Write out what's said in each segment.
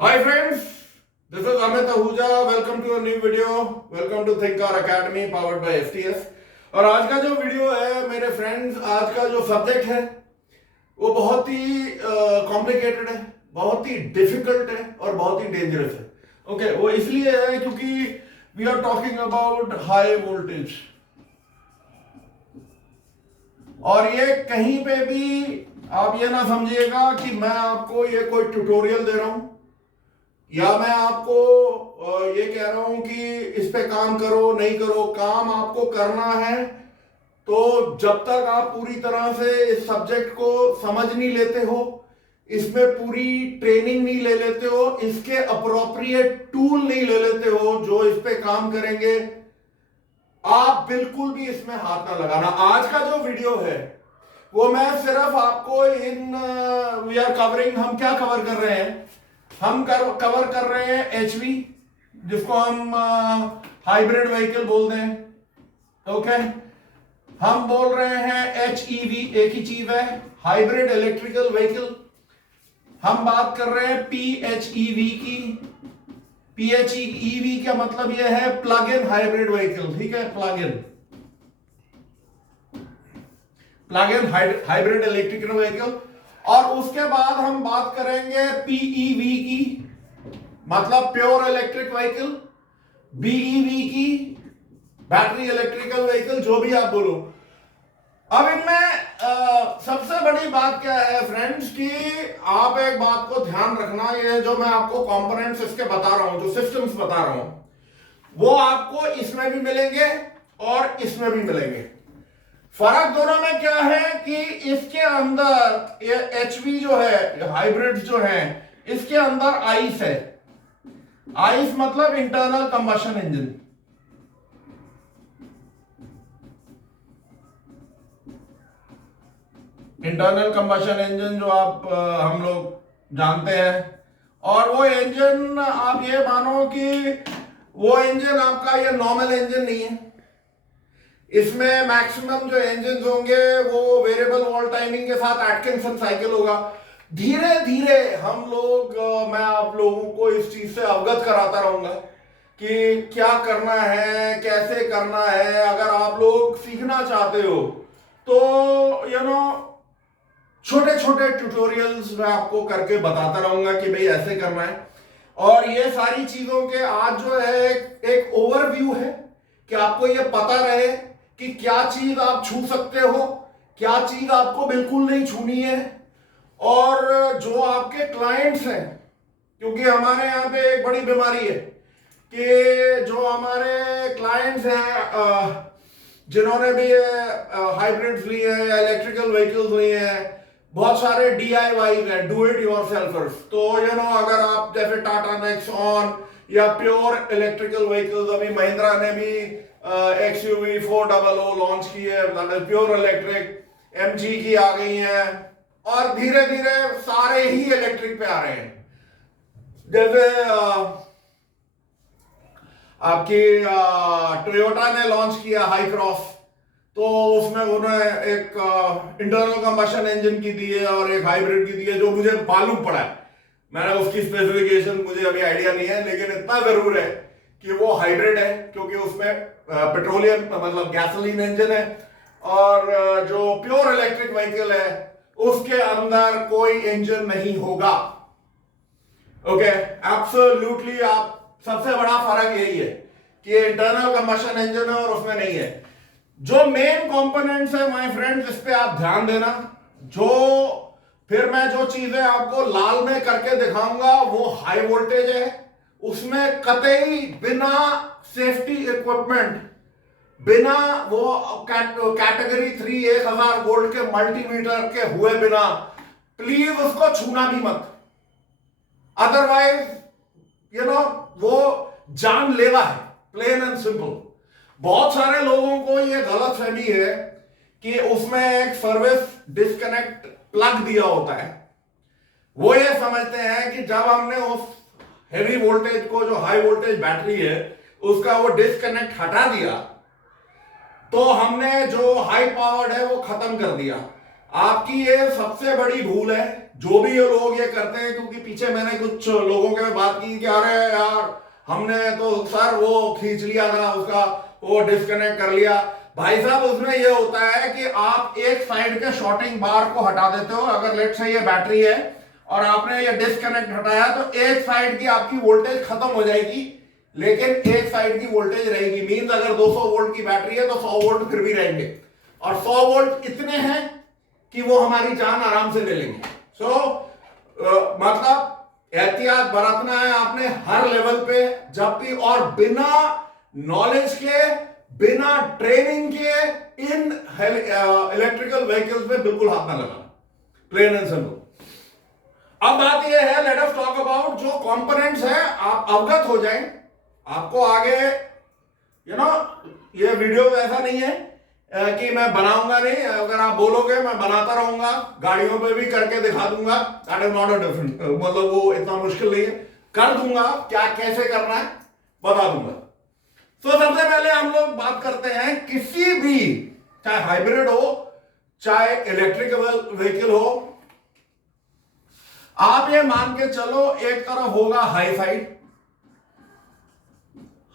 Hi friends, this is Amit Ahuja. Welcome to a new video. Welcome to Think Car Academy powered by FTS. और आज का जो video है मेरे friends, आज का जो सब्जेक्ट है वो बहुत ही कॉम्प्लिकेटेड है, बहुत ही डिफिकल्ट है और बहुत ही डेंजरस है. ओके, वो इसलिए है क्योंकि we are talking about high voltage. और ये कहीं पे भी आप ये ना समझिएगा कि मैं आपको ये कोई ट्यूटोरियल दे रहा हूं या मैं आपको ये कह रहा हूं कि इस पे काम करो नहीं करो. काम आपको करना है. तो जब तक आप पूरी तरह से इस सब्जेक्ट को समझ नहीं लेते हो, इसमें पूरी ट्रेनिंग नहीं ले लेते हो, इसके अप्रोप्रिएट टूल नहीं ले लेते हो जो इस पे काम करेंगे, आप बिल्कुल भी इसमें हाथ ना लगाना. आज का जो वीडियो है वो मैं सिर्फ आपको वी आर कवरिंग, हम क्या कवर कर रहे हैं, हम कवर कर रहे हैं एचवी, जिसको हम हाइब्रिड व्हीकल बोलते हैं. ओके, हम बोल रहे हैं एचईवी, एक ही चीज है, हाइब्रिड इलेक्ट्रिकल व्हीकल. हम बात कर रहे हैं पीएचईवी की. पीएचईवी का मतलब यह है प्लग इन हाइब्रिड व्हीकल. ठीक है, plug in hybrid electrical vehicle. और उसके बाद हम बात करेंगे पीईवी की, मतलब प्योर इलेक्ट्रिक व्हीकल. बीईवी की, बैटरी इलेक्ट्रिकल व्हीकल, जो भी आप बोलो. अब इनमें सबसे बड़ी बात क्या है फ्रेंड्स कि आप एक बात को ध्यान रखना, ये जो मैं आपको कंपोनेंट्स इसके बता रहा हूं, जो सिस्टम्स बता रहा हूं, वो आपको इसमें भी मिलेंगे और इसमें भी मिलेंगे. फर्क दोनों में क्या है कि इसके अंदर ये एचवी जो है, हाइब्रिड्स जो है, इसके अंदर आइस है. आइस मतलब internal combustion engine. Internal combustion engine जो आप हम लोग जानते हैं. और वो इंजन आप ये मानो कि वो इंजन आपका ये नॉर्मल इंजन नहीं है. इसमें मैक्सिमम जो इंजन होंगे वो वेरिएबल वॉल टाइमिंग के साथ एटकिंसन साइकिल होगा. धीरे धीरे हम लोग मैं आप लोगों को इस चीज से अवगत कराता रहूंगा कि क्या करना है, कैसे करना है. अगर आप लोग सीखना चाहते हो तो छोटे छोटे ट्यूटोरियल्स मैं आपको करके बताता रहूंगा कि भाई ऐसे करना है. और ये सारी चीजों के आज जो है एक ओवरव्यू है कि आपको ये पता रहे कि क्या चीज आप छू सकते हो, क्या चीज आपको बिल्कुल नहीं छूनी है. और जो आपके क्लाइंट्स हैं, क्योंकि हमारे यहाँ पे एक बड़ी बीमारी है कि जो हमारे क्लाइंट्स हैं जिन्होंने भी हाइब्रिड्स लिए हैं, इलेक्ट्रिकल व्हीकल्स लिए हैं, बहुत सारे DIY हैं, डू इट योरसेल्फर्स. तो अगर आप जैसे टाटा नेक्सॉन या प्योर इलेक्ट्रिकल व्हीकल्स, अभी महिंद्रा ने भी XUV 400 लॉन्च की है, प्योर इलेक्ट्रिक. MG की आ गई है और धीरे धीरे सारे ही इलेक्ट्रिक पे आ रहे हैं. जैसे आपकी टोयोटा ने लॉन्च किया हाई क्रॉस, तो उसमें उन्होंने एक इंटरनल कंबशन इंजन की दी है और एक हाइब्रिड की दी है, जो मुझे मालूम पड़ा है. मैंने उसकी स्पेसिफिकेशन मुझे अभी आइडिया नहीं है, लेकिन इतना जरूर है कि वो हाइब्रिड है क्योंकि उसमें पेट्रोलियम मतलब गैसोलीन इंजन है. और जो प्योर इलेक्ट्रिक व्हीकल है उसके अंदर कोई इंजन नहीं होगा. Okay, absolutely. आप सबसे बड़ा फर्क यही है कि इंटरनल कंबशन इंजन है और उसमें नहीं है. जो मेन कंपोनेंट्स है माय फ्रेंड्स, इस पे आप ध्यान देना. जो फिर मैं जो चीजें आपको लाल में करके दिखाऊंगा वो हाई वोल्टेज है. उसमें कतई बिना सेफ्टी इक्विपमेंट, बिना वो कैटेगरी 3 1000 वोल्ट के मल्टीमीटर के हुए बिना प्लीज उसको छूना भी मत. अदरवाइज वो जानलेवा है, प्लेन एंड सिंपल. बहुत सारे लोगों को ये गलत फहमी है कि उसमें एक सर्विस डिस्कनेक्ट प्लग दिया होता है. वो ये समझते हैं कि जब हमने उस हेवी वोल्टेज को, जो हाई वोल्टेज बैटरी है, उसका वो डिस्कनेक्ट हटा दिया तो हमने जो हाई पावर्ड है वो खत्म कर दिया. आपकी ये सबसे बड़ी भूल है, जो भी ये लोग ये करते हैं। क्योंकि पीछे मैंने कुछ लोगों के बात की कि अरे यार हमने तो सर वो खींच लिया था उसका, वो डिस्कनेक्ट कर लिया। भाई साहब उसमें ये होता है कि आप एक साइड के शॉर्टिंग बार को हटा देते हो। अगर लेट से ये बैटरी है और आपने ये डिस्कनेक्ट हटाया तो एक साइड की आपकी वोल्टेज खत्म हो जाएगी, लेकिन एक साइड की वोल्टेज रहेगी। मींस अगर 200 वोल्ट की बैटरी है तो 100 वोल्ट फिर भी रहेंगे, और 100 वोल्ट इतने हैं कि वो हमारी जान आराम से ले लेंगे। मतलब एहतियात बरतना है आपने हर लेवल पे जब भी, और बिना नॉलेज के, बिना ट्रेनिंग के इन इलेक्ट्रिकल व्हीकल्स पे बिल्कुल हाथ ना लगाना, प्लेन एंड सिंपल। अब बात यह है, लेट अस टॉक अबाउट जो कंपोनेंट्स हैं, आप अवगत हो जाएं। आपको आगे ये वीडियो ऐसा नहीं है कि मैं बनाऊंगा नहीं, अगर आप बोलोगे मैं बनाता रहूंगा, गाड़ियों पे भी करके दिखा दूंगा। That is not a different, मतलब वो इतना मुश्किल नहीं है, कर दूंगा। क्या कैसे करना है बता दूंगा। तो सबसे पहले हम लोग बात करते हैं, किसी भी चाहे हाइब्रिड हो चाहे इलेक्ट्रिकल व्हीकल हो, आप ये मान के चलो एक तरफ होगा हाई साइड,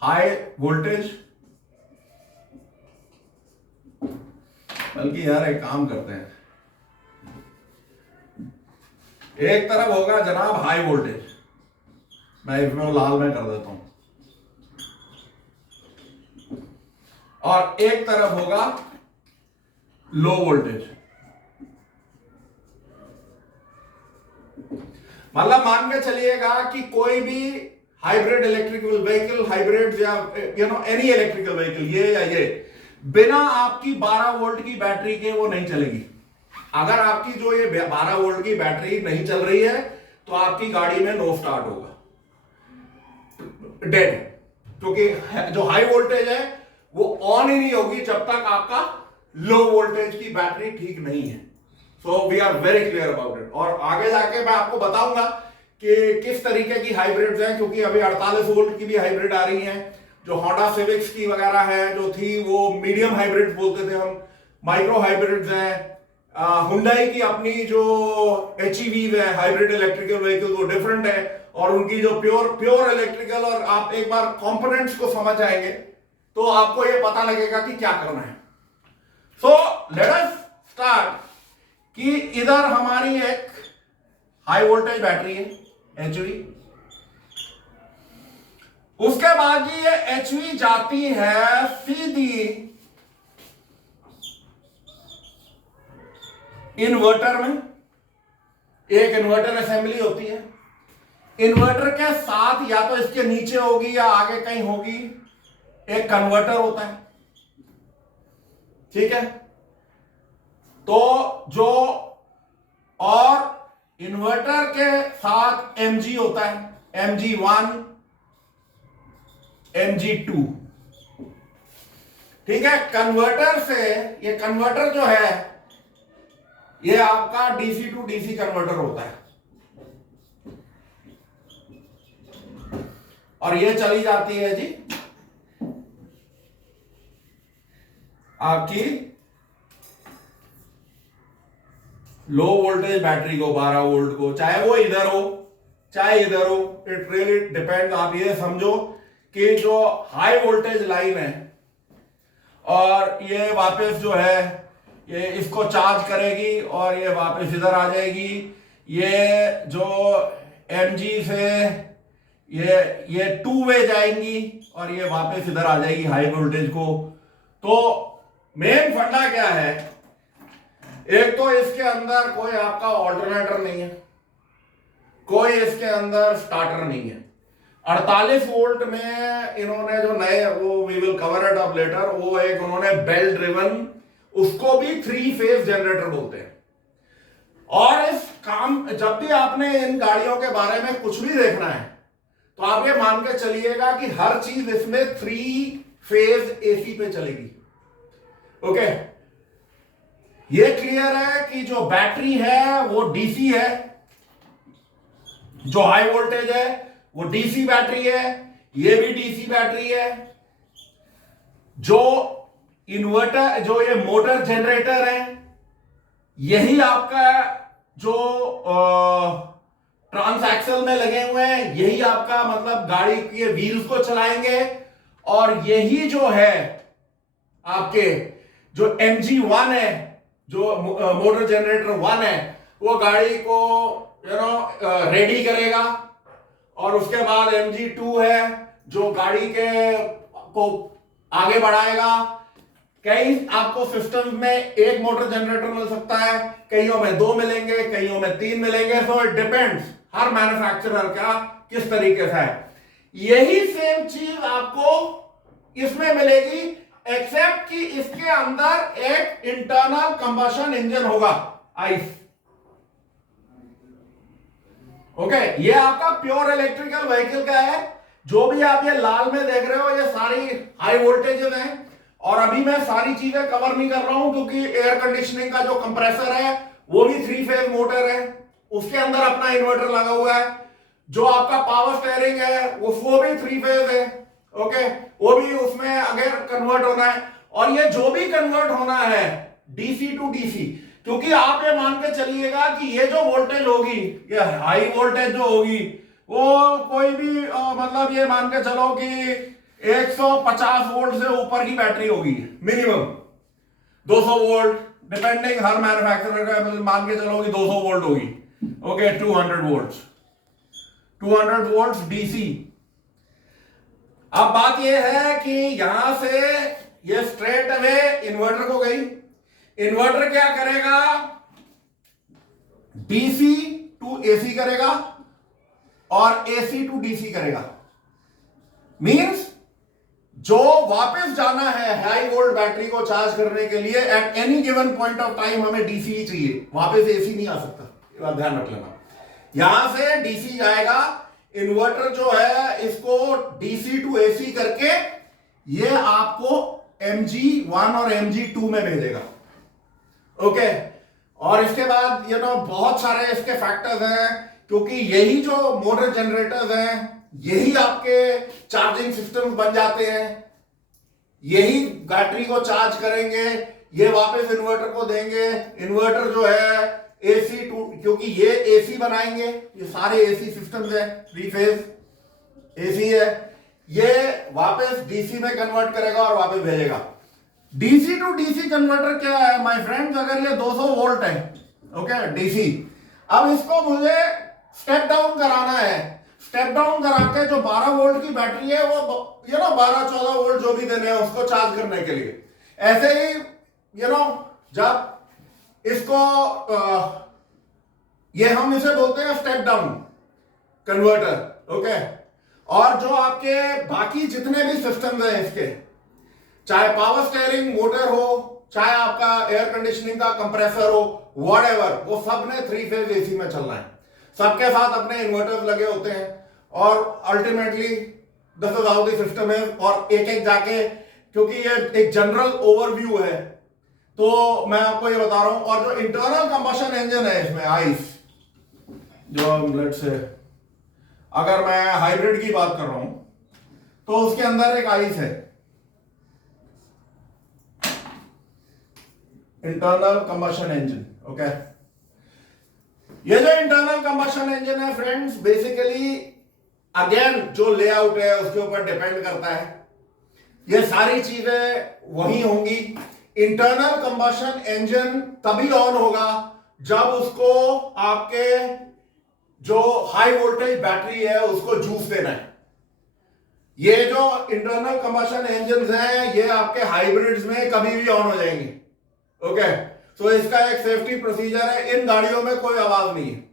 हाई वोल्टेज। बल्कि यार एक काम करते हैं, एक तरफ होगा जनाब हाई वोल्टेज, मैं इसमें लाल में कर देता हूं, और एक तरफ होगा लो वोल्टेज। मतलब मान के चलिएगा कि कोई भी हाइब्रिड इलेक्ट्रिकल व्हीकल, हाइब्रिड या एनी इलेक्ट्रिकल व्हीकल, ये या ये, बिना आपकी 12 वोल्ट की बैटरी के वो नहीं चलेगी। अगर आपकी जो ये 12 वोल्ट की बैटरी नहीं चल रही है तो आपकी गाड़ी में नो स्टार्ट होगा, डेड। क्योंकि जो हाई वोल्टेज है वो ऑन ही नहीं होगी जब तक आपका लो वोल्टेज की बैटरी ठीक नहीं है। So we are very clear about it. और आगे जाके मैं आपको बताऊंगा कि किस तरीके की हाइब्रिड्स हैं, क्योंकि अभी 48 वोल्ट की भी हाइब्रिड आ रही हैं। जो होंडा सिविक्स की वगैरह है जो थी वो मीडियम हाइब्रिड बोलते थे हम, माइक्रो हाइब्रिड्स हैं। हुंडई की अपनी जो HEV है हाइब्रिड इलेक्ट्रिकल व्हीकल, वो डिफरेंट है, और उनकी जो प्योर इलेक्ट्रिकल, और आप एक बार कंपोनेंट्स को समझ आएंगे तो आपको ये पता लगेगा कि क्या करना है। सो लेट अस स्टार्ट कि इधर हमारी एक हाई वोल्टेज बैटरी है HV, उसके बाद ये HV जाती है सीधी इन्वर्टर में। एक इन्वर्टर असेंबली होती है, इन्वर्टर के साथ या तो इसके नीचे होगी या आगे कहीं होगी एक कन्वर्टर होता है, ठीक है। तो जो, और इन्वर्टर के साथ MG होता है, MG1 MG2, ठीक है। कन्वर्टर से, ये कन्वर्टर जो है ये आपका DC टू DC कन्वर्टर होता है, और ये चली जाती है जी आपकी लो वोल्टेज बैटरी को, 12 वोल्ट को, चाहे वो इधर हो चाहे इधर हो, इट रियली डिपेंड। आप ये समझो कि जो हाई वोल्टेज लाइन है और ये वापस जो है ये इसको चार्ज करेगी और ये वापस इधर आ जाएगी। ये जो MG से ये 2 वे जाएंगी और ये वापस इधर आ जाएगी हाई वोल्टेज को। तो मेन फंडा क्या है, एक तो इसके अंदर कोई आपका ऑल्टरनेटर नहीं है, कोई इसके अंदर स्टार्टर नहीं है। 48 वोल्ट में इन्होंने जो नए, वो we will cover it up later, वो एक उन्होंने बेल्ट ड्रिवन, उसको भी 3 फेज जनरेटर बोलते हैं। और इस काम, जब भी आपने इन गाड़ियों के बारे में कुछ भी देखना है तो आप ये मान के चलिएगा कि हर चीज इसमें 3 फेज AC पे चलेगी। ओके, ये क्लियर है कि जो बैटरी है वो DC है, जो हाई वोल्टेज है वो DC बैटरी है, ये भी DC बैटरी है। जो इन्वर्टर, जो ये मोटर जनरेटर है यही आपका जो ट्रांसएक्सल में लगे हुए हैं, यही आपका मतलब गाड़ी के व्हील्स को चलाएंगे। और यही जो है आपके जो MG1 है, जो मोटर जनरेटर 1 है, वो गाड़ी को रेडी करेगा। और उसके बाद MG2 है जो गाड़ी के को आगे बढ़ाएगा। कई आपको सिस्टम में एक मोटर जनरेटर मिल सकता है, कईयों में 2 मिलेंगे, कईयों में 3 मिलेंगे। So it depends her manufacturer का किस तरीके से है। यही सेम चीज आपको इसमें मिलेगी, एक्सेप्ट कि इसके अंदर एक इंटरनल कंबशन इंजन होगा, आइस। ओके, ये आपका प्योर इलेक्ट्रिकल व्हीकल का है। जो भी आप ये लाल में देख रहे हो, ये सारी हाई वोल्टेजेस हैं। और अभी मैं सारी चीजें कवर नहीं कर रहा हूं क्योंकि एयर कंडीशनिंग का जो कंप्रेसर है वो भी 3 फेज मोटर है, उसके अंदर अपना इन्वर्टर लगा हुआ है। जो आपका पावर स्टीयरिंग है वो भी 3 फेज है। ओके, वो भी उसमें अगर कन्वर्ट होना है। और ये जो भी कन्वर्ट होना है डीसी टू डीसी, क्योंकि आप ये मान के चलिएगा कि ये जो वोल्टेज होगी, ये हाई वोल्टेज जो होगी, वो कोई भी मतलब ये मान के चलो कि 150 वोल्ट से ऊपर की बैटरी होगी मिनिमम, 200 वोल्ट डिपेंडिंग हर मैन्युफैक्चरर का, मतलब मान के चलो कि 200 वोल्ट होगी। Okay, 200 volt DC. अब बात यह है कि यहां से ये स्ट्रेट अवे इन्वर्टर को गई। इन्वर्टर क्या करेगा, डीसी टू एसी करेगा और एसी टू डीसी करेगा। मींस जो वापस जाना है हाई वोल्ट बैटरी को चार्ज करने के लिए at any given point of time, हमें डीसी ही चाहिए, वापस एसी नहीं आ सकता। ये बात ध्यान रख लेना। यहां से डीसी जाएगा, इन्वर्टर जो है इसको डीसी टू एसी करके ये आपको MG1 और MG2 में भेजेगा। ओके, और इसके बाद बहुत सारे इसके फैक्टर्स हैं, क्योंकि यही जो मोटर जनरेटर्स हैं यही आपके चार्जिंग सिस्टम बन जाते हैं। यही बैटरी को चार्ज करेंगे, ये वापस इन्वर्टर को देंगे। इन्वर्टर जो है एसी टू, क्योंकि ये एसी बनाएंगे, ये सारे एसी सिस्टम्स है, 3 फेज एसी है, ये वापस डीसी में कन्वर्ट करेगा और वापस भेजेगा। डीसी टू डीसी कन्वर्टर क्या है माय फ्रेंड्स, अगर ये 200 वोल्ट है, ओके डीसी, अब इसको मुझे स्टेप डाउन कराना है। स्टेप डाउन करा के जो 12 वोल्ट की बैटरी है वो 12-14 वोल्ट जो भी देने हैं उसको चार्ज करने के लिए। ऐसे ही जब इसको ये हम इसे बोलते हैं स्टेप डाउन कन्वर्टर। ओके, और जो आपके बाकी जितने भी सिस्टम्स हैं इसके, चाहे पावर स्टीयरिंग मोटर हो, चाहे आपका एयर कंडीशनिंग का कंप्रेसर हो, व्हाटएवर, वो सब ने 3 फेज एसी में चलना है। सबके साथ अपने इन्वर्टर्स लगे होते हैं और ultimately this is how the system है। और एक एक जाके, क्योंकि ये एक जनरल ओवरव्यू है तो मैं आपको ये बता रहा हूं। और जो इंटरनल कंबशन इंजन है इसमें, आइस, जो लेट्स से अगर मैं हाइब्रिड की बात कर रहा हूं तो उसके अंदर एक आइस है, इंटरनल कंबशन इंजन। ओके, ये जो इंटरनल कंबशन इंजन है फ्रेंड्स, बेसिकली अगेन जो लेआउट है उसके ऊपर डिपेंड करता है। ये सारी चीजें वही होंगी। इंटरनल कंबशन इंजन तभी ऑन होगा जब उसको आपके जो हाई वोल्टेज बैटरी है उसको जूस देना है। ये जो इंटरनल कंबशन इंजन हैं ये आपके हाइब्रिड्स में कभी भी ऑन हो जाएंगे। ओके, तो इसका एक सेफ्टी प्रोसीजर है, इन गाड़ियों में कोई आवाज नहीं है।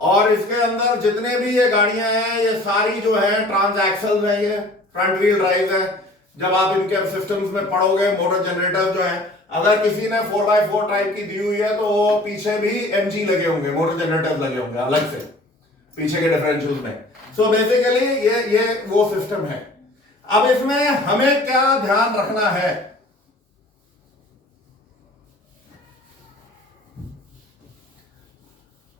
और इसके अंदर जितने भी ये गाड़ियां हैं ये सारी जो है ट्रांसएक्सल है, ये फ्रंट व्हील ड्राइव है। जब आप इनके सिस्टम्स में पढ़ोगे, मोटर जनरेटर जो है, अगर किसी ने 4x4 टाइप की दी हुई है तो वो पीछे भी MG लगे होंगे, मोटर जनरेटर लगे होंगे अलग से पीछे के डिफरेंशियल में। सो बेसिकली ये वो सिस्टम है। अब इसमें हमें क्या ध्यान रखना है,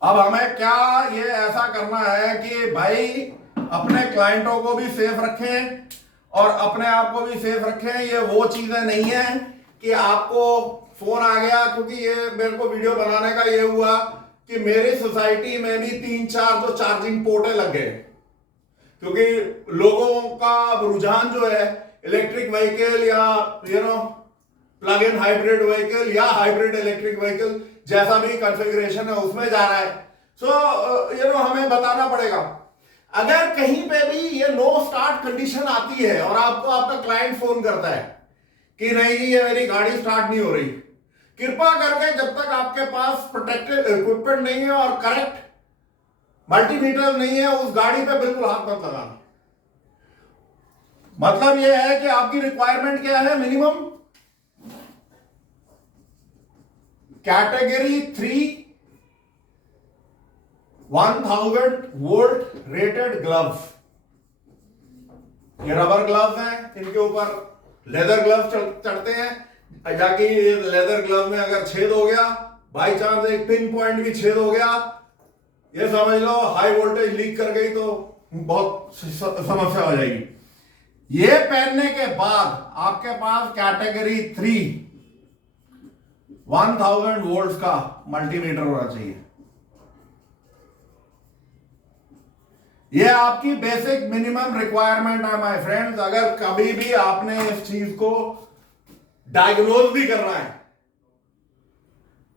अब हमें क्या ये ऐसा करना है कि भाई अपने क्लाइंटों को भी सेफ रखें और अपने आप को भी सेफ रखें। ये वो चीजें नहीं है कि आपको फोन आ गया, क्योंकि ये मेरे को वीडियो बनाने का ये हुआ कि मेरी सोसाइटी में भी 3-4 जो चार्जिंग पोर्टे लग गए, क्योंकि लोगों का रुझान जो है इलेक्ट्रिक व्हीकल या प्लग इन हाइब्रिड व्हीकल या हाइब्रिड इलेक्ट्रिक व्हीकल जैसा भी कॉन्फ़िगरेशन है उसमें जा रहा है। सो हमें बताना पड़ेगा। अगर कहीं पे भी ये नो स्टार्ट कंडीशन आती है और आपको आपका क्लाइंट फोन करता है कि नहीं ये मेरी गाड़ी स्टार्ट नहीं हो रही, कृपा करके जब तक आपके पास प्रोटेक्टिव इक्विपमेंट नहीं है और करेक्ट मल्टीमीटर नहीं है, उस गाड़ी पे बिल्कुल हाथ मत लगाना। मतलब ये है कि आपकी रिक्वायरमेंट क्या है, minimum category 3 1000 volt rated gloves. ये रबर ग्लव्स हैं, इनके ऊपर लेदर ग्लव्स चढ़ते हैं, जाके लेदर ग्लव में अगर छेद हो गया, बाई चांस एक पिन पॉइंट भी छेद हो गया, ये समझ लो हाई वोल्टेज लीक कर गई तो बहुत समस्या हो जाएगी। ये पहनने के बाद आपके पास कैटेगरी 3 1000 वोल्ट्स का मल्टीमीटर होना चाहिए। ये आपकी बेसिक मिनिमम रिक्वायरमेंट है माय फ्रेंड्स। अगर कभी भी आपने इस चीज को डायग्नोज भी करना है,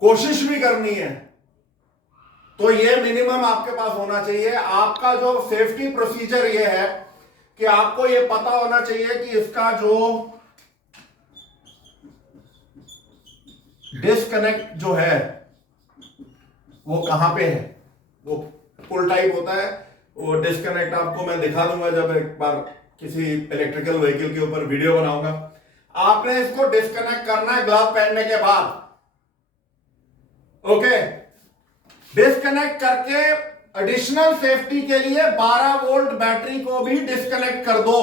कोशिश भी करनी है, तो ये मिनिमम आपके पास होना चाहिए। आपका जो सेफ्टी प्रोसीजर ये है कि आपको ये पता होना चाहिए कि इसका जो डिस्कनेक्ट जो है वो कहां पे है। वो पुल टाइप होता है, वो डिस्कनेक्ट आपको मैं दिखा दूंगा जब एक बार किसी इलेक्ट्रिकल व्हीकल के ऊपर वीडियो बनाऊंगा। आपने इसको डिस्कनेक्ट करना है ग्लव पहनने के बाद। ओके, डिस्कनेक्ट करके एडिशनल सेफ्टी के लिए 12 वोल्ट बैटरी को भी डिस्कनेक्ट कर दो।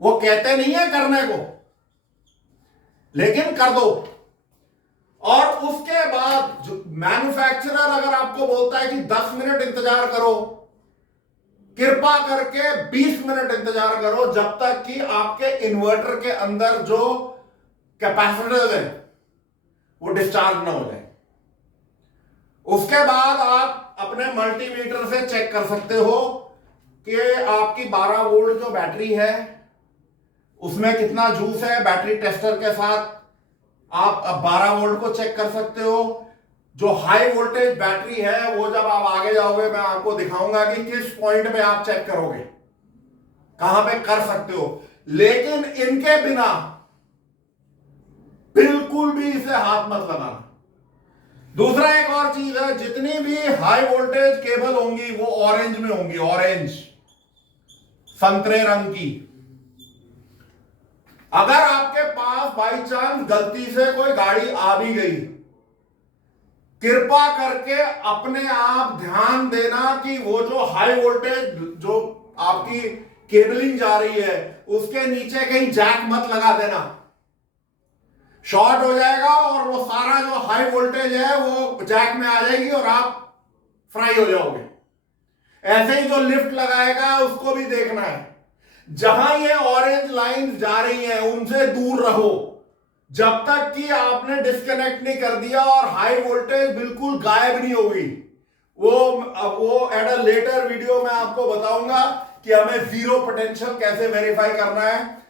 वो कहते नहीं है करने को, लेकिन कर दो। और उसके बाद जो मैन्युफैक्चरर अगर आपको बोलता है कि 10 मिनट इंतजार करो, कृपा करके 20 मिनट इंतजार करो, जब तक कि आपके इन्वर्टर के अंदर जो कैपेसिटर है वो डिस्चार्ज ना हो जाए। उसके बाद आप अपने मल्टीमीटर से चेक कर सकते हो कि आपकी 12 वोल्ट जो बैटरी है उसमें कितना जूस है। बैटरी टेस्टर के साथ आप 12 वोल्ट को चेक कर सकते हो। जो हाई वोल्टेज बैटरी है वो जब आप आगे जाओगे मैं आपको दिखाऊंगा कि किस पॉइंट पे आप चेक करोगे, कहां पे कर सकते हो। लेकिन इनके बिना बिल्कुल भी इसे हाथ मत लगाना। दूसरा एक और चीज है, जितनी भी हाई वोल्टेज केबल होंगी वो ऑरेंज में होंगी, ऑरेंज संतरे रंग की। अगर आपके पास बाई चांस गलती से कोई गाड़ी आ भी गई, कृपा करके अपने आप ध्यान देना कि वो जो हाई वोल्टेज जो आपकी केबलिंग जा रही है उसके नीचे कहीं जैक मत लगा देना। शॉर्ट हो जाएगा और वो सारा जो हाई वोल्टेज है वो जैक में आ जाएगी और आप फ्राई हो जाओगे। ऐसे ही जो लिफ्ट लगाएगा उसको भी देखना है। जहां ये ऑरेंज लाइन जा रही हैं उनसे दूर रहो जब तक कि आपने डिस्कनेक्ट नहीं कर दिया और हाई वोल्टेज बिल्कुल गायब नहीं होगी। वो एट अ लेटर वीडियो में आपको बताऊंगा कि हमें जीरो पोटेंशियल कैसे वेरीफाई करना है।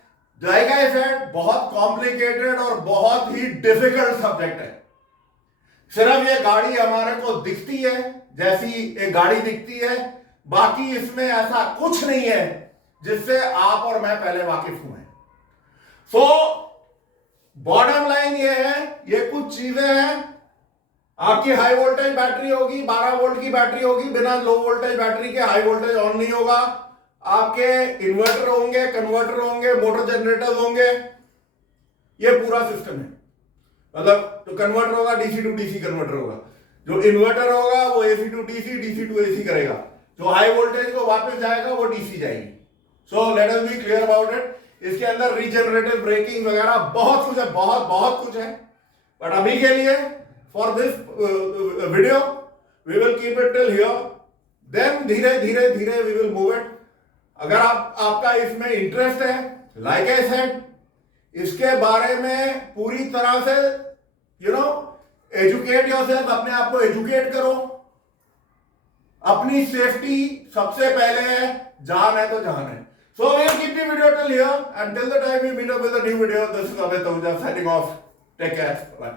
लाइक आई सेड, बहुत कॉम्प्लिकेटेड और बहुत ही डिफिकल्ट सब्जेक्ट है। सिर्फ ये गाड़ी हमारे को दिखती है जैसी एक गाड़ी दिखती है, बाकी इसमें ऐसा कुछ नहीं है जिससे आप और मैं पहले वाकिफ हुए। सो बॉटम लाइन ये है, ये कुछ चीजें हैं। आपकी हाई वोल्टेज बैटरी होगी, 12 वोल्ट की बैटरी होगी, बिना लो वोल्टेज बैटरी के हाई वोल्टेज ऑन नहीं होगा। आपके इन्वर्टर होंगे, कन्वर्टर होंगे, मोटर जनरेटर होंगे, ये पूरा सिस्टम है। मतलब जो कन्वर्टर होगा डीसी टू डीसी कन्वर्टर होगा, जो इन्वर्टर होगा वो AC to DC, DC to AC करेगा, जो हाई वोल्टेज को वापस जाएगा वो डीसी जाएगी। So let us B clear about it. इसके अंदर रीजनरेटिव ब्रेकिंग वगैरह बहुत कुछ है, बहुत कुछ है। बट अभी के लिए for this video we will keep it till here, then धीरे धीरे धीरे वी विल मूव इट। अगर आपका इसमें इंटरेस्ट है, लाइक आई सेड, इसके बारे में पूरी तरह से एजुकेट योरसेल्फ, अपने आप को एजुकेट करो। अपनी सेफ्टी सबसे पहले है, जान है तो जान है। So we'll keep the video till here. Until the time we meet up with a new video, this is Amit Ahuja signing off. Take care. Bye.